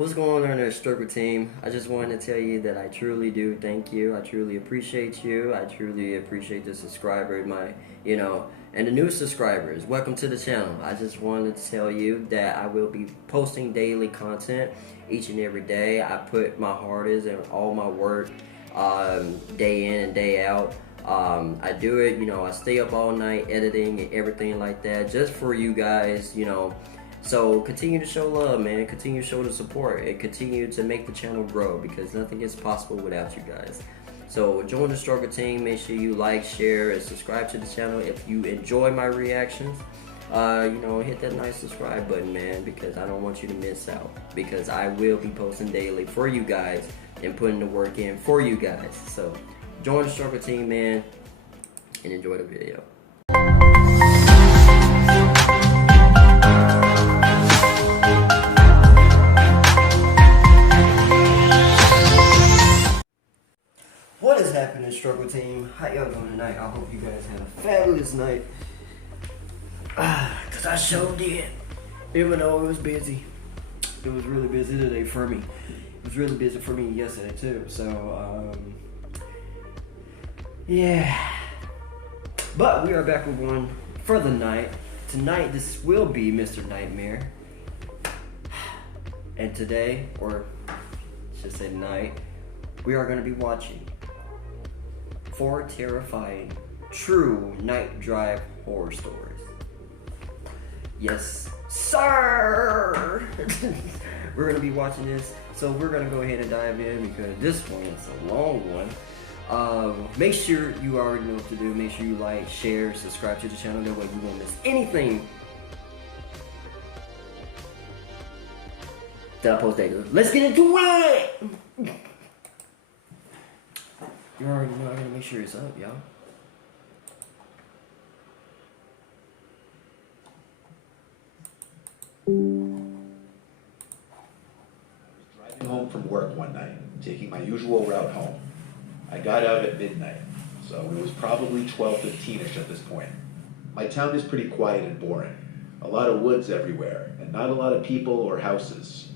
What's going on there, Struggle Team? I just wanted to tell you that I truly do thank you. I truly appreciate you. I truly appreciate the subscribers, and the new subscribers. Welcome to the channel. I just wanted to tell you that I will be posting daily content each and every day. I put my hardest and all my work day in and day out. I do it, I stay up all night editing and everything like that just for you guys, So continue to show love, man. Continue to show the support and continue to make the channel grow because nothing is possible without you guys. So join the Struggle Team. Make sure you like, share, and subscribe to the channel. If you enjoy my reactions, hit that nice subscribe button, man, because I don't want you to miss out. Because I will be posting daily for you guys and putting the work in for you guys. So join the Struggle Team, man, and enjoy the video. What is happening, Struggle Team? How y'all doing tonight? I hope you guys had a fabulous night. Cause I sure did. Even though it was busy. It was really busy today for me. It was really busy for me yesterday too. So, yeah. But we are back with one for the night. Tonight, this will be Mr.NightMare. And today, or I should say tonight, we are going to be watching 4 terrifying, true night drive horror stories. Yes, sir! We're going to be watching this, so we're going to go ahead and dive in because this one is a long one. Make sure you already know what to do. Make sure you like, share, subscribe to the channel. That way you won't miss anything that I post daily. Let's get into it! You already know I gotta make sure it's up, y'all. Driving home from work one night, taking my usual route home. I got out at midnight, so it was probably 12:15ish at this point. My town is pretty quiet and boring. A lot of woods everywhere, and not a lot of people or houses.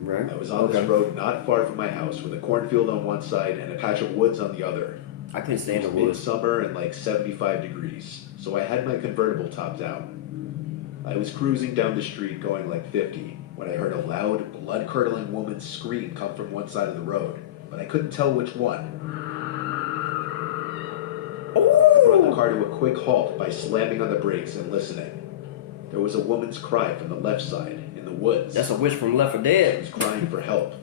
Right. I was on this road not far from my house with a cornfield on one side and a patch of woods on the other. I couldn't stand the woods. It woods. was midsummer and like 75 degrees, so I had my convertible top down. I was cruising down the street going like 50 when I heard a loud, blood-curdling woman's scream come from one side of the road, but I couldn't tell which one. I brought the car to a quick halt by slamming on the brakes and listening. There was a woman's cry from the left side, in the woods. That's a wish from Left 4 Dead. She was crying for help.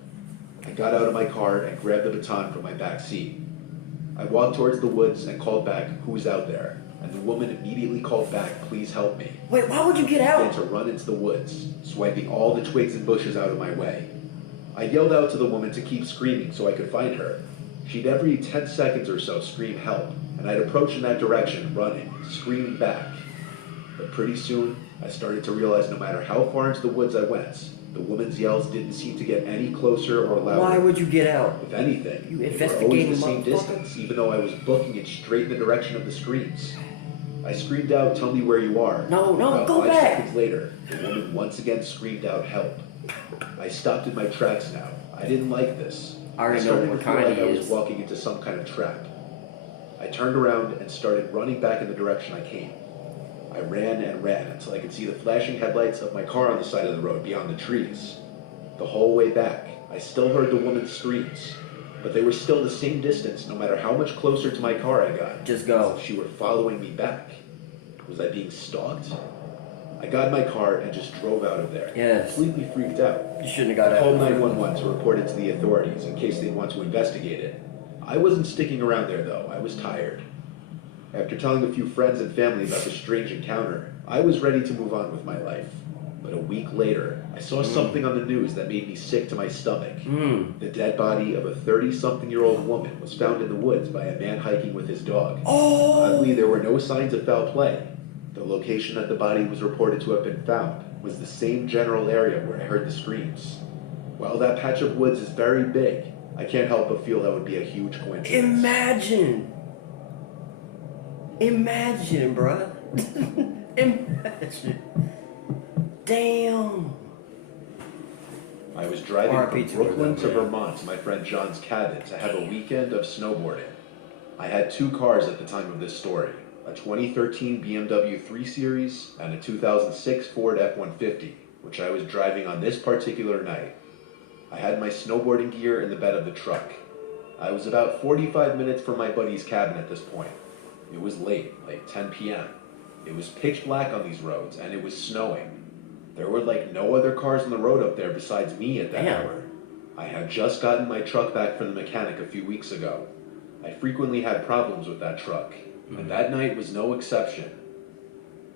I got out of my car and grabbed the baton from my back seat. I walked towards the woods and called back, "Who's out there?" And the woman immediately called back, "Please help me." Wait, why would you get I out? began to run into the woods, swiping all the twigs and bushes out of my way. I yelled out to the woman to keep screaming so I could find her. She'd every 10 seconds or so scream help, and I'd approach in that direction, running, screaming back. But pretty soon, I started to realize no matter how far into the woods I went, the woman's yells didn't seem to get any closer or louder. Why would you get out? If anything, You they were investigating always the same motherfucker? distance, even though I was booking it straight in the direction of the screams. I screamed out, "Tell me where you are." No, About go 5 back. seconds later, the woman once again screamed out, "Help." I stopped in my tracks now. I didn't like this. I already know started what to feel kind like he I was is. walking into some kind of trap. I turned around and started running back in the direction I came. I ran and ran until I could see the flashing headlights of my car on the side of the road beyond the trees. The whole way back, I still heard the woman's screams, but they were still the same distance no matter how much closer to my car I got. Just go. As if she were following me back. Was I being stalked? I got in my car and just drove out of there. Yes. Completely freaked out. You shouldn't have got I out. called 911 to report it to the authorities in case they'd want to investigate it. I wasn't sticking around there though. I was tired. After telling a few friends and family about the strange encounter, I was ready to move on with my life. But a week later, I saw something on the news that made me sick to my stomach. The dead body of a 30-something-year-old woman was found in the woods by a man hiking with his dog. Oddly, there were no signs of foul play. The location that the body was reported to have been found was the same general area where I heard the screams. While that patch of woods is very big, I can't help but feel that would be a huge coincidence. Imagine, bruh. Imagine. Damn. I was driving RIP from to her, Brooklyn though, to man. Vermont to my friend John's cabin to have a weekend of snowboarding. I had 2 cars at the time of this story, a 2013 BMW 3 Series and a 2006 Ford F-150, which I was driving on this particular night. I had my snowboarding gear in the bed of the truck. I was about 45 minutes from my buddy's cabin at this point. It was late, like 10 p.m. It was pitch black on these roads, and it was snowing. There were like no other cars on the road up there besides me at that hour. I had just gotten my truck back from the mechanic a few weeks ago. I frequently had problems with that truck, and that night was no exception.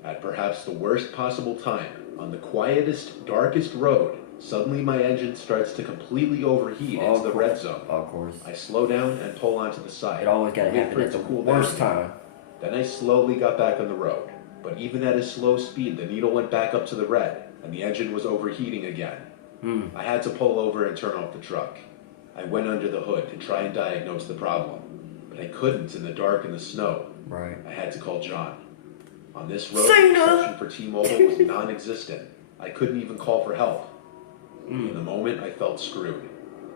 At perhaps the worst possible time, on the quietest, darkest road, suddenly my engine starts to completely overheat into the red zone. Of course. I slow down and pull onto the side. It always gotta wait happen for it at the to cool worst down. time. Then I slowly got back on the road. But even at a slow speed, the needle went back up to the red, and the engine was overheating again. I had to pull over and turn off the truck. I went under the hood to try and diagnose the problem, but I couldn't in the dark and the snow. Right. I had to call John. On this road, the reception for T-Mobile was non-existent. I couldn't even call for help. In the moment, I felt screwed.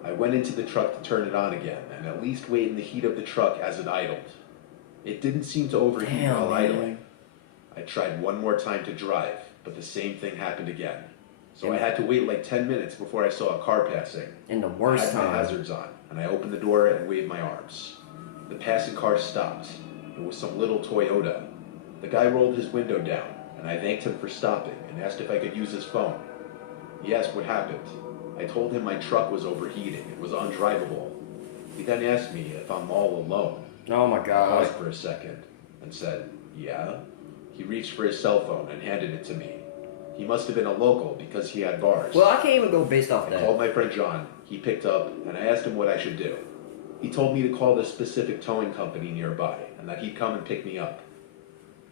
I went into the truck to turn it on again, and at least wait in the heat of the truck as it idled. It didn't seem to overheat while idling. I tried one more time to drive, but the same thing happened again. So I had to wait like 10 minutes before I saw a car passing. In the worst I had time. my hazards on, and I opened the door and waved my arms. The passing car stopped. It was some little Toyota. The guy rolled his window down, and I thanked him for stopping and asked if I could use his phone. He asked what happened. I told him my truck was overheating. It was undrivable. He then asked me if I'm all alone. Oh my I god. paused for a second and said, yeah? He reached for his cell phone and handed it to me. He must have been a local because he had bars. Well, I can't even go based off I that. called my friend John. He picked up, and I asked him what I should do. He told me to call this specific towing company nearby, and that he'd come and pick me up.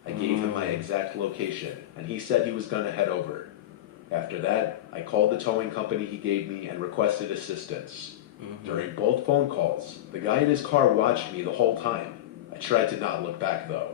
I gave him my exact location, and he said he was going to head over. After that, I called the towing company he gave me and requested assistance. During both phone calls, the guy in his car watched me the whole time. I tried to not look back, though.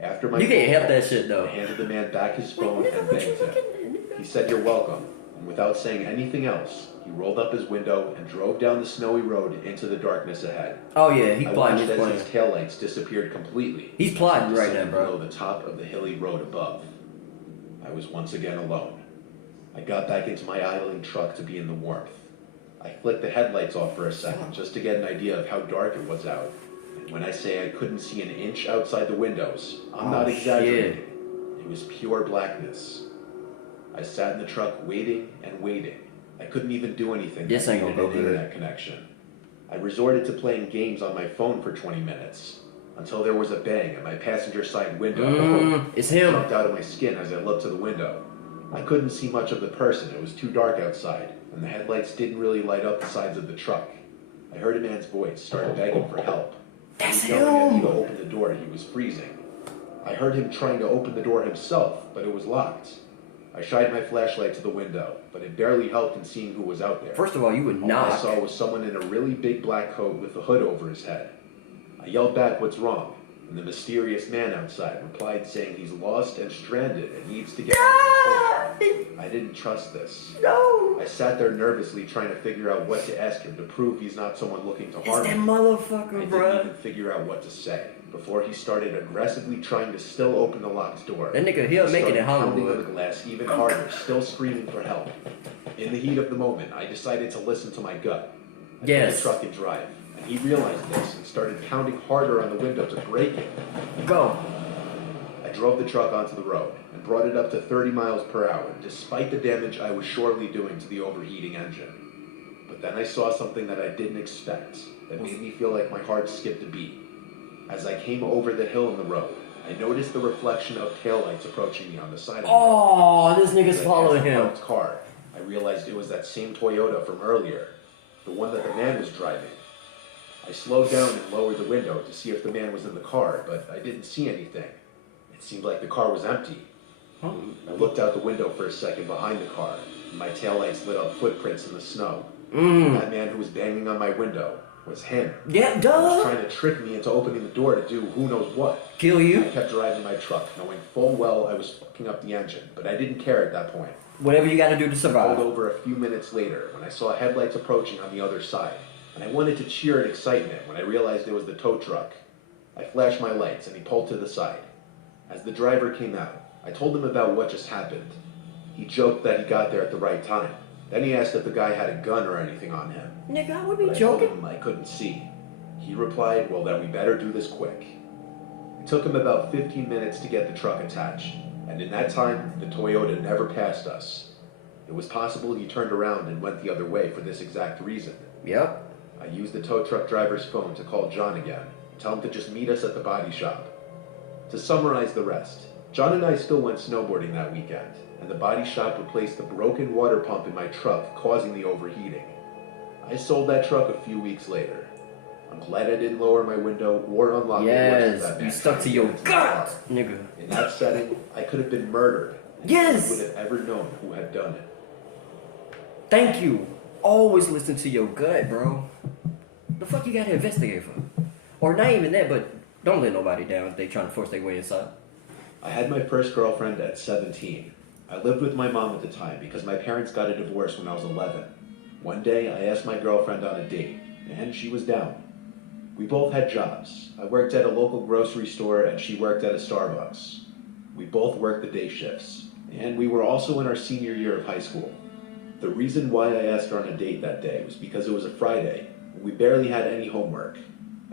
After my You can't phone help that calls, shit, though. I handed the man back his phone and thanked him. He said, "You're welcome," and without saying anything else, he rolled up his window and drove down the snowy road into the darkness ahead. Oh yeah, he I plotting. watched He's as playing. his taillights disappeared completely. He's plotting right now, descending bro. below the top of the hilly road above. I was once again alone. I got back into my idling truck to be in the warmth. I flicked the headlights off for a second just to get an idea of how dark it was out. And when I say I couldn't see an inch outside the windows, I'm not exaggerating. It was pure blackness. I sat in the truck waiting and waiting. I couldn't even do anything. This ain't gonna I needed go an good. internet connection. I resorted to playing games on my phone for 20 minutes until there was a bang at my passenger side window. It's I him. jumped out of my skin as I looked to the window. I couldn't see much of the person. It was too dark outside, and the headlights didn't really light up the sides of the truck. I heard a man's voice start begging for help. That's He was yelling at me him. to open the door. He was freezing. I heard him trying to open the door himself, but it was locked. I shined my flashlight to the window, but it barely helped in seeing who was out there. First of all, you would All I knock. saw was someone in a really big black coat with a hood over his head. I yelled back, "What's wrong?" And the mysterious man outside replied saying he's lost and stranded and needs to get I didn't trust this. No. I sat there nervously trying to figure out what to ask him to prove he's not someone looking to It's harm that me. I motherfucker, didn't bro. even figure out what to say before he started aggressively trying to still open the locked door. That nigga, he'll He make it in started pounding on Hollywood. the glass even harder, still screaming for help. In the heat of the moment, I decided to listen to my gut. I put Yes. the truck in drive, and he realized this and started pounding harder on the window to break it. Go. I drove the truck onto the road and brought it up to 30 miles per hour, despite the damage I was surely doing to the overheating engine. But then I saw something that I didn't expect that made me feel like my heart skipped a beat. As I came over the hill in the road, I noticed the reflection of taillights approaching me on the side of the road. Oh, this nigga's As I following passed the him. parked car, I realized it was that same Toyota from earlier, the one that the man was driving. I slowed down and lowered the window to see if the man was in the car, but I didn't see anything. It seemed like the car was empty. I looked out the window for a second behind the car, and my taillights lit up footprints in the snow. That man who was banging on my window was him. Yeah, He was duh. trying to trick me into opening the door to do who knows what. Kill I you. kept driving my truck, knowing full well I was fucking up the engine, but I didn't care at that point. Whatever you gotta do to I survive. pulled over a few minutes later when I saw headlights approaching on the other side, and I wanted to cheer in excitement when I realized it was the tow truck. I flashed my lights and he pulled to the side. As the driver came out, I told him about what just happened. He joked that he got there at the right time. Then he asked if the guy had a gun or anything on him. Nigga, I would be But I told joking. him I couldn't see. He replied, well, then we better do this quick. It took him about 15 minutes to get the truck attached, and in that time, the Toyota never passed us. It was possible he turned around and went the other way for this exact reason. Yep. I used the tow truck driver's phone to call John again, tell him to just meet us at the body shop. To summarize the rest, John and I still went snowboarding that weekend, and the body shop replaced the broken water pump in my truck, causing the overheating. I sold that truck a few weeks later. I'm glad I didn't lower my window or unlock the doors. Yes, you stuck to your gut, nigga. In that setting, I could have been murdered. And Yes! no one would have ever known who had done it. Thank you. Always listen to your gut, bro. The fuck you gotta investigate for? Or not even that, but don't let nobody down if they trying to force their way inside. I had my first girlfriend at 17. I lived with my mom at the time because my parents got a divorce when I was 11. One day, I asked my girlfriend on a date, and she was down. We both had jobs. I worked at a local grocery store, and she worked at a Starbucks. We both worked the day shifts, and we were also in our senior year of high school. The reason why I asked her on a date that day was because it was a Friday, and we barely had any homework.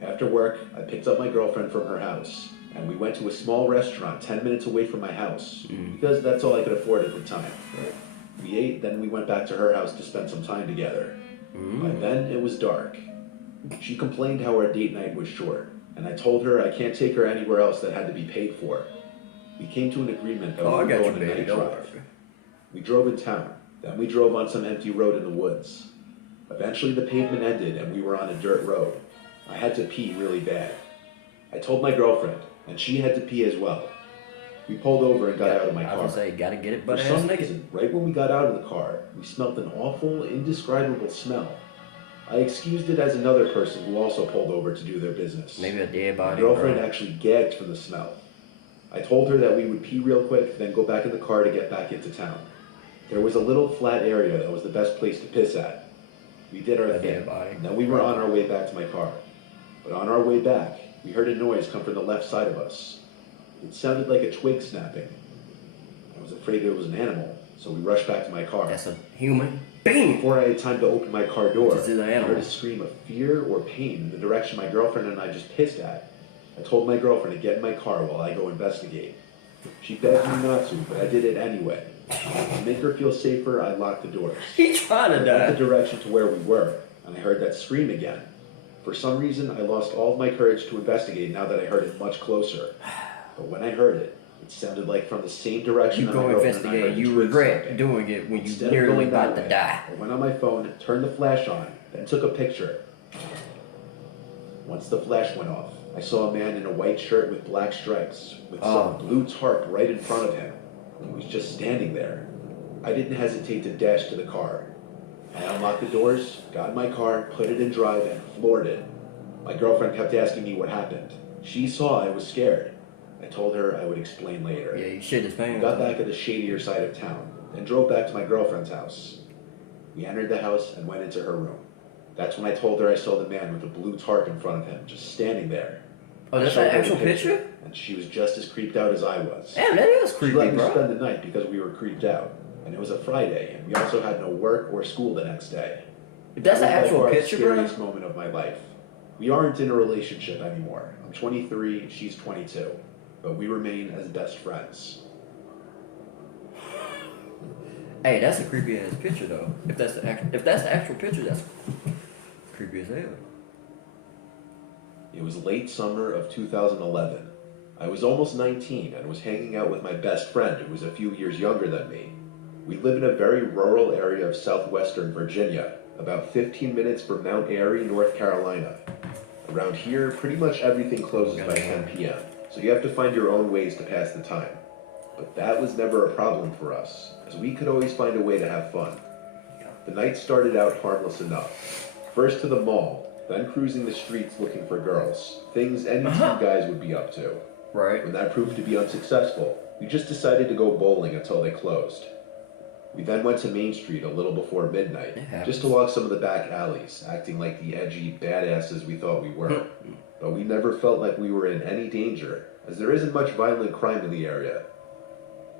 After work, I picked up my girlfriend from her house, and we went to a small restaurant 10 minutes away from my house, because that's all I could afford at the time. We ate, then we went back to her house to spend some time together. By then, it was dark. She complained how our date night was short, and I told her I can't take her anywhere else that had to be paid for. We came to an agreement that we would go on a night drive. We drove in town, then we drove on some empty road in the woods. Eventually the pavement ended and we were on a dirt road. I had to pee really bad. I told my girlfriend, and she had to pee as well. We pulled over and got out of my car. I would say, gotta get it, For but ass some nigga. reason, right when we got out of the car, we smelled an awful, indescribable smell. I excused it as another person who also pulled over to do their business. Maybe a dead My body. girlfriend bro. actually gagged from the smell. I told her that we would pee real quick, then go back in the car to get back into town. There was a little flat area that was the best place to piss at. We did our A thing, dead body. and then we were on our way back to my car. But on our way back, we heard a noise come from the left side of us. It sounded like a twig snapping. I was afraid it was an animal, so we rushed back to my car. That's a human being. Before I had time to open my car door, This is an I animal. heard a scream of fear or pain in the direction my girlfriend and I just pissed at. I told my girlfriend to get in my car while I go investigate. She begged me not to, but I did it anyway. To make her feel safer, I locked the doors. He trying I to went the die. direction to where we were, and I heard that scream again. For some reason, I lost all of my courage to investigate now that I heard it much closer. But when I heard it, it sounded like from the same direction You that go my girlfriend and I investigate. heard the You twig regret snapping. doing it when you Instead of nearly going that about to way, die. I went on my phone, turned the flash on, then took a picture. Once the flash went off, I saw a man in a white shirt with black stripes, with some blue tarp right in front of him. He was just standing there. I didn't hesitate to dash to the car. I unlocked the doors, got in my car, put it in drive, and floored it. My girlfriend kept asking me what happened. She saw I was scared. I told her I would explain later. Yeah, you shit his We pants. got back at the shadier side of town, then drove back to my girlfriend's house. We entered the house and went into her room. That's when I told her I saw the man with the blue tarp in front of him, just standing there. Oh, that's I showed an her actual the picture? and she was just as creeped out as I was. Damn, that is She creepy, let me bro. spend the night because we were creeped out, and it was a Friday, and we also had no work or school the next day. If that's an That was by actual far picture, the bro. scariest moment of my life. We aren't in a relationship anymore. I'm 23, and she's 22, but we remain as best friends. Hey, that's a creepy ass picture though. If that's the actual picture, that's creepy as hell. It was late summer of 2011. I was almost 19 and was hanging out with my best friend who was a few years younger than me. We live in a very rural area of southwestern Virginia, about 15 minutes from Mount Airy, North Carolina. Around here, pretty much everything closes by 10 p.m., so you have to find your own ways to pass the time. But that was never a problem for us, as we could always find a way to have fun. The night started out harmless enough. First to the mall, then cruising the streets looking for girls, things any two guys would be up to. Right. When that proved to be unsuccessful, we just decided to go bowling until they closed. We then went to Main Street a little before midnight, just to walk some of the back alleys, acting like the edgy badasses we thought we were. But we never felt like we were in any danger, as there isn't much violent crime in the area.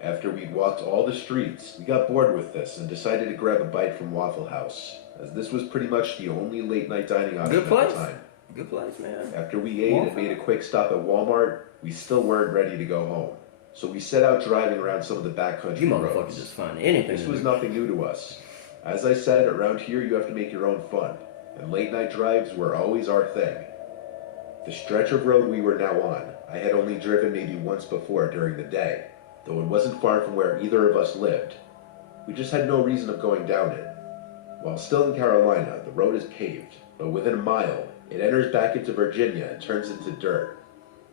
After we'd walked all the streets, we got bored with this and decided to grab a bite from Waffle House, as this was pretty much the only late-night dining option at the time. Good place, man. After we ate and made a quick stop at Walmart, we still weren't ready to go home. So we set out driving around some of the backcountry roads. You motherfuckers just find anything. This was nothing new to us. As I said, around here you have to make your own fun, and late-night drives were always our thing. The stretch of road we were now on, I had only driven maybe once before during the day, though it wasn't far from where either of us lived. We just had no reason of going down it. While still in Carolina, the road is paved, but within a mile, it enters back into Virginia and turns into dirt.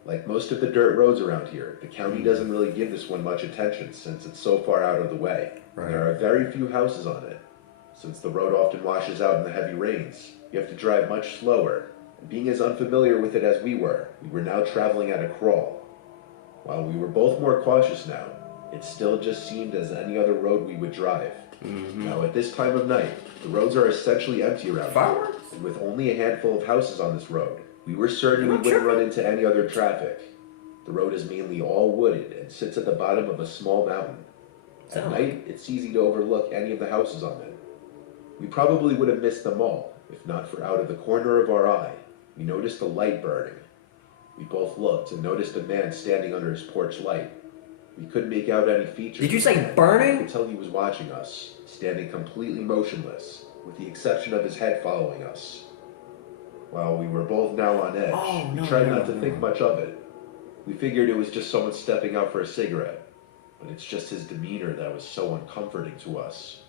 Like most of the dirt roads around here, the county doesn't really give this one much attention since it's so far out of the way. Right. There are very few houses on it. Since the road often washes out in the heavy rains, you have to drive much slower. And being as unfamiliar with it as we were now traveling at a crawl. While we were both more cautious now, it still just seemed as any other road we would drive. Now at this time of night, the roads are essentially empty around here, and with only a handful of houses on this road, we were certain we wouldn't run into any other traffic. The road is mainly all wooded and sits at the bottom of a small mountain. At night, it's easy to overlook any of the houses on it. We probably would have missed them all, if not for out of the corner of our eye, we noticed a light burning. We both looked and noticed a man standing under his porch light. We couldn't make out any features. Did you say burning? I could tell he was watching us, standing completely motionless, with the exception of his head following us. While we were both now on edge, we tried not to think much of it. We figured it was just someone stepping out for a cigarette, but it's just his demeanor that was so uncomforting to us.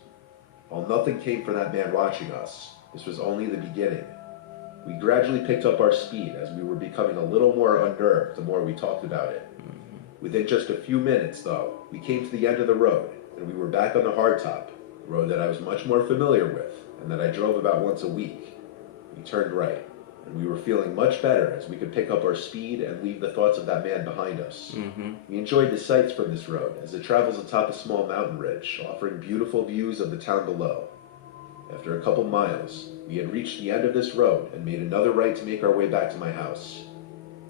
While nothing came from that man watching us, this was only the beginning. We gradually picked up our speed as we were becoming a little more unnerved the more we talked about it. Within just a few minutes, though, we came to the end of the road, and we were back on the hardtop, a road that I was much more familiar with, and that I drove about once a week. We turned right, and we were feeling much better as we could pick up our speed and leave the thoughts of that man behind us. We enjoyed the sights from this road, as it travels atop a small mountain ridge, offering beautiful views of the town below. After a couple miles, we had reached the end of this road and made another right to make our way back to my house.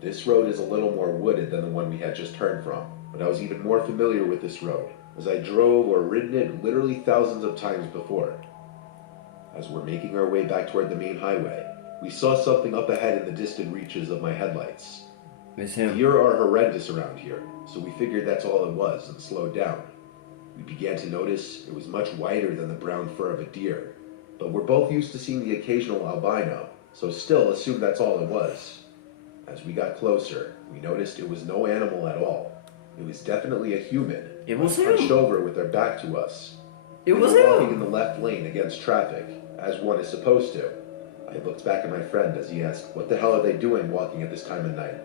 This road is a little more wooded than the one we had just turned from, but I was even more familiar with this road, as I drove or ridden it literally thousands of times before. As we're making our way back toward the main highway, we saw something up ahead in the distant reaches of my headlights. Deer are horrendous around here, so we figured that's all it was and slowed down. We began to notice it was much whiter than the brown fur of a deer, but we're both used to seeing the occasional albino, so still assumed that's all it was. As we got closer, we noticed it was no animal at all. It was definitely a human. It was him. Hunched over with their back to us. It was him. him. Walking in the left lane against traffic, as one is supposed to. I looked back at my friend as he asked, "What the hell are they doing walking at this time of night?"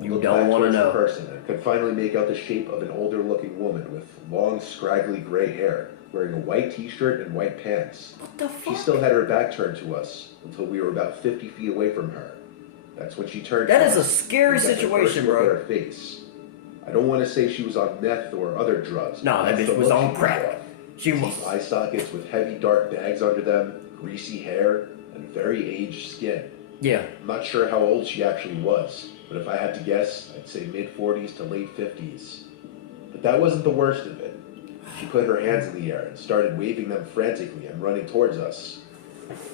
You don't want to know. The person and could finally make out the shape of an older-looking woman with long, scraggly gray hair, wearing a white t-shirt and white pants. What the fuck? She still had her back turned to us until we were about 50 feet away from her. That's when she turned. That is a scary situation, bro. Her face. I don't want to say she was on meth or other drugs. No, that bitch was on crack. She was. Eye sockets with heavy dark bags under them, greasy hair, and very aged skin. Yeah. I'm not sure how old she actually was, but if I had to guess, I'd say mid-40s to late 50s. But that wasn't the worst of it. She put her hands in the air and started waving them frantically and running towards us.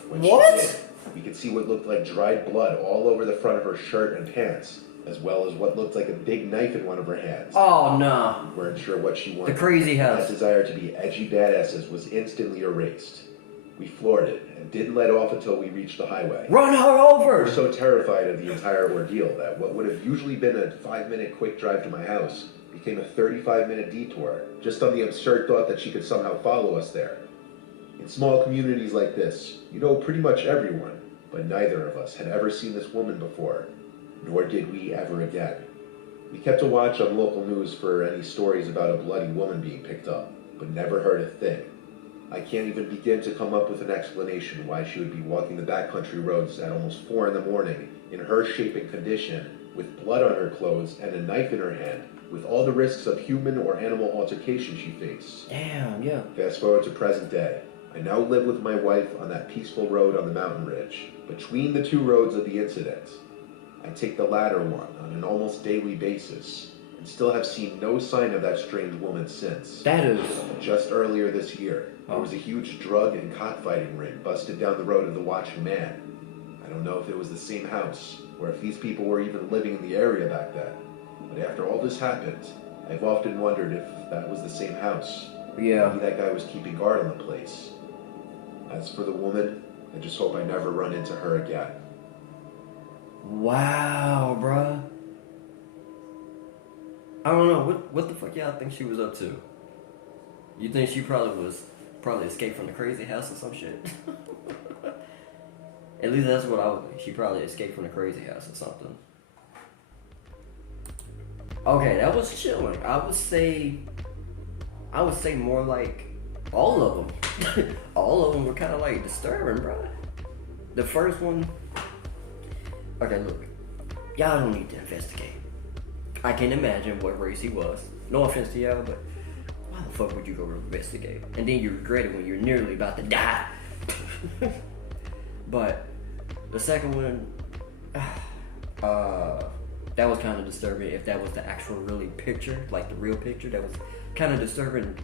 When she did, we could see what looked like dried blood all over the front of her shirt and pants, as well as what looked like a big knife in one of her hands. Oh, no. We weren't sure what she wanted. The crazy house. That desire to be edgy badasses was instantly erased. We floored it and didn't let off until we reached the highway. Run her over! We were so terrified of the entire ordeal that what would have usually been a 5-minute quick drive to my house became a 35-minute detour, just on the absurd thought that she could somehow follow us there. In small communities like this, you know pretty much everyone, but neither of us had ever seen this woman before, nor did we ever again. We kept a watch on local news for any stories about a bloody woman being picked up, but never heard a thing. I can't even begin to come up with an explanation why she would be walking the backcountry roads at almost 4 in the morning in her shape and condition, with blood on her clothes and a knife in her hand, with all the risks of human or animal altercation she faced. Damn, yeah. Fast forward to present day. I now live with my wife on that peaceful road on the mountain ridge, between the 2 roads of the incident. I take the latter one on an almost daily basis, and still have seen no sign of that strange woman since. That is... Just earlier this year, there was a huge drug and cockfighting ring busted down the road of the Watching Man. I don't know if it was the same house, or if these people were even living in the area back then. But after all this happened, I've often wondered if that was the same house. Yeah. Maybe that guy was keeping guard on the place. As for the woman, I just hope I never run into her again. Wow, bruh. I don't know, what the fuck y'all think she was up to? You think she probably escaped from the crazy house or some shit? At least that's what I would think. She probably escaped from the crazy house or something. Okay, that was chilling. I would say more like all of them. All of them were kind of like disturbing, bro. The first one. Okay, look. Y'all don't need to investigate. I can imagine what race he was. No offense to y'all, but why the fuck would you go investigate? And then you regret it when you're nearly about to die. But the second one, that was kind of disturbing. If that was the actual really picture, like the real picture, that was kind of disturbing.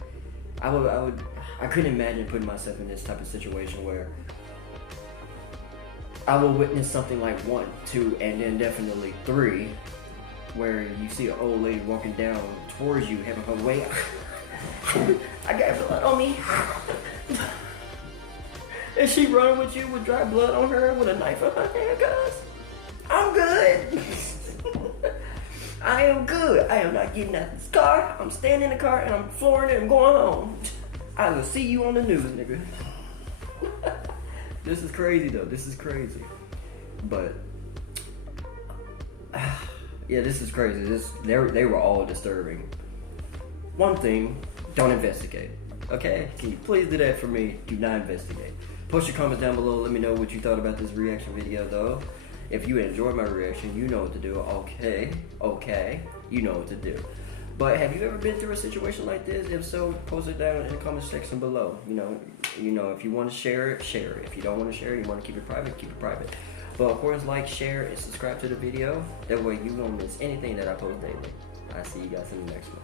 I couldn't imagine putting myself in this type of situation where I will witness something like 1, 2, and then definitely 3, where you see an old lady walking down towards you, having her way out. I got blood on me. Is she running with you with dry blood on her with a knife in her hand, cuz? I'm good. I am good. I am not getting out of this car. I'm staying in the car and I'm flooring it and going home. I will see you on the news, nigga. This is crazy though. This is crazy. But yeah, this is crazy. They were all disturbing. One thing, don't investigate. Okay? Can you please do that for me? Do not investigate. Post your comments down below. Let me know what you thought about this reaction video though. If you enjoyed my reaction, you know what to do. Okay, you know what to do. But have you ever been through a situation like this? If so, post it down in the comment section below. You know, if you want to share it, share it. If you don't want to share it, you want to keep it private, keep it private. But of course, like, share, and subscribe to the video. That way you won't miss anything that I post daily. I'll see you guys in the next one.